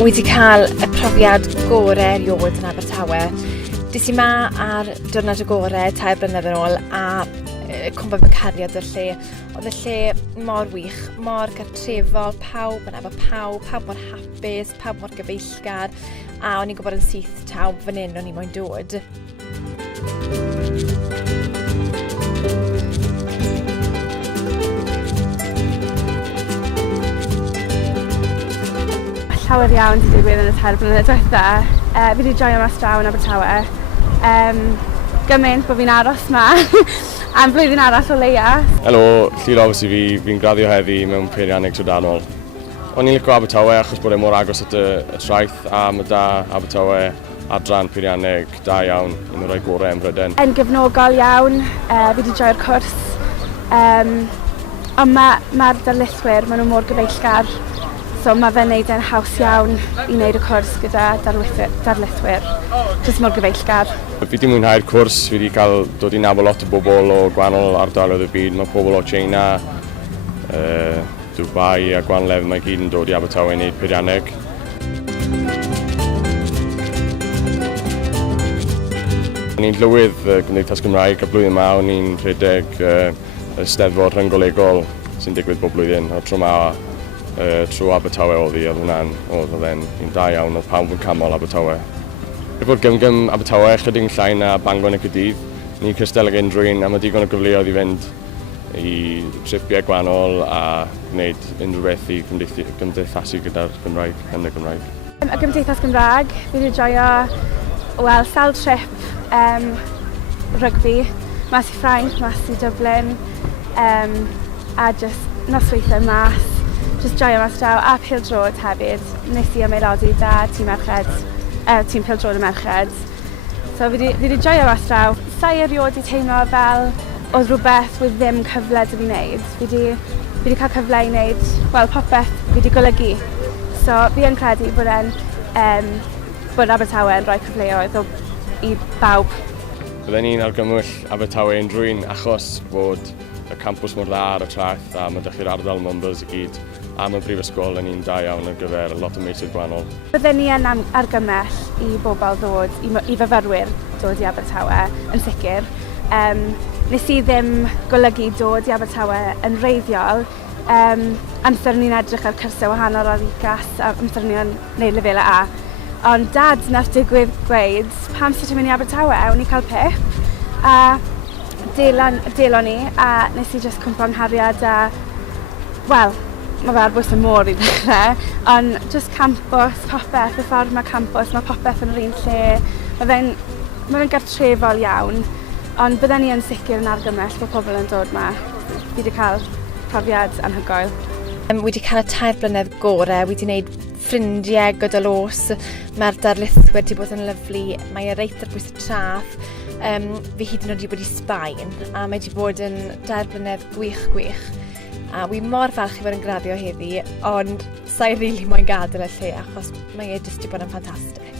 Wedi cael y profiad gorau erioed yn Abertawe. Des i ma ar diwrnod y gorau 3 blynedd yn ôl a cwmpa fy cariad o'r lle. Oedd y lle mor wych, mor gartrefol, pawb yn efo pawb mor hapus, pawb mor gyfeillgar, a o'n i'n gwybod yn syth taw fan hyn o'n i moyn dod. Llawer iawn wedi digwydd yn y 3 blynedd diwetha. Fi wedi joio mas draw yn Abertawe. Gymaint bod fi'n aros ma am blwyddyn arall o leia. Helo, Llyr i fi'n graddio heddi mewn peirianneg trydanol. O'n i'n licio Abertawe achos bod e mor agos at y traeth a mae da Abertawe adran peirianneg da iawn, un o'r rhai gorau yn Bryden. Yn gefnogol iawn, fi wedi joio'r cwrs. Ond mae'r darlithwyr, maen nhw mor gyfeillgar. So mae fe'n neud e'n haws iawn i wneud y cwrs gyda darlithwyr, jyst mor gyfeillgar. Fi wedi mwynhau'r cwrs, fi wedi cael dod i nabod lot o bobl o gwahanol ardaloedd y byd. Mae pobl o China, Dubai a gwahanol lefydd mae gyd yn dod i Abertawe i wneud peirianneg. O'n i'n llywydd Gymdeithas Gymraeg a blwyddyn yma o'n i'n rhedeg y Steddfod rhynggolegol sy'n digwydd bob blwyddyn o'r tro yma. Trwy Abertawe oedd hi, oedd e'n un da iawn, oedd pawb yn camol Abertawe. Fe bod gym Abertawe chydig yn llai na Bangor yn y Cydydd, ni'n cystal ag unrhyw un a mae digon o gyfleoedd i fynd i tripiau gwahanol a gwneud unrhyw beth i gymdeithasu gyda'r Gymraeg yn y Gymraeg. Y Gymdeithas Gymraeg, fi wedi joio sawl trip rygbi, mas i Ffrainc, mas i Dublin, a jyst nosweithio mas. Just joio mas draw a pêl-drod hefyd. Nes i ymaelodi da tîm pêl-drod y merched. So fi wedi joio mas draw. Sai erioed i teimlo fel oedd rhywbeth with ddim cyfle dy fi wneud. Fi wedi cael cyfle i wneud, popeth fi wedi golygu. So fi yn credu bod Abertawe yn rhoi cyfleoedd i bawb. Byddwn ni'n argymell Abertawe unrhyw un achos bod y campws mor dda ar y traeth a mae dechrau'r ardal members i gyd a mae'r brifysgol yn un da iawn ar gyfer lot o meysydd gwahanol. Byddwn ni yn argymell i bobl ddod, i fyfyrwyr dod i Abertawe yn sicr. Nes i ddim golygu dod i Abertawe yn wreiddiol. Amser ni'n edrych ar cyrsau wahanol ar UCAS a amser ni'n gwneud lefel A. Ond dad nath digwydd gweud, pam sut ti'n mynd i Abertawe, o'n i cael pip. A delon ni a nes i jyst cwmpa nghariad a, mae fe ar bwys y môr i ddechrau, ond jyst campws, popeth, y ffordd mae campws, mae popeth yn yr un lle. Mae fe'n gartrefol iawn, ond bydden ni yn sicr yn argymell bod pobl yn dod yma. Fi wedi cael profiad anhygoel. Wedi cael y 3 blynedd gorau, wedi gwneud ffrindiau gydalos, mae'r darlithwyr wedi bod yn lyflu, mae reit ar bwys y traeth. Fi hyd yn oed wedi bod i Sbaen a mae wedi bod yn 2 blynedd gwych. A wi mor falch i fod yn graddio heddi, ond sa'i rili moyn gadael y lle achos mae e jyst wedi bod yn ffantastig.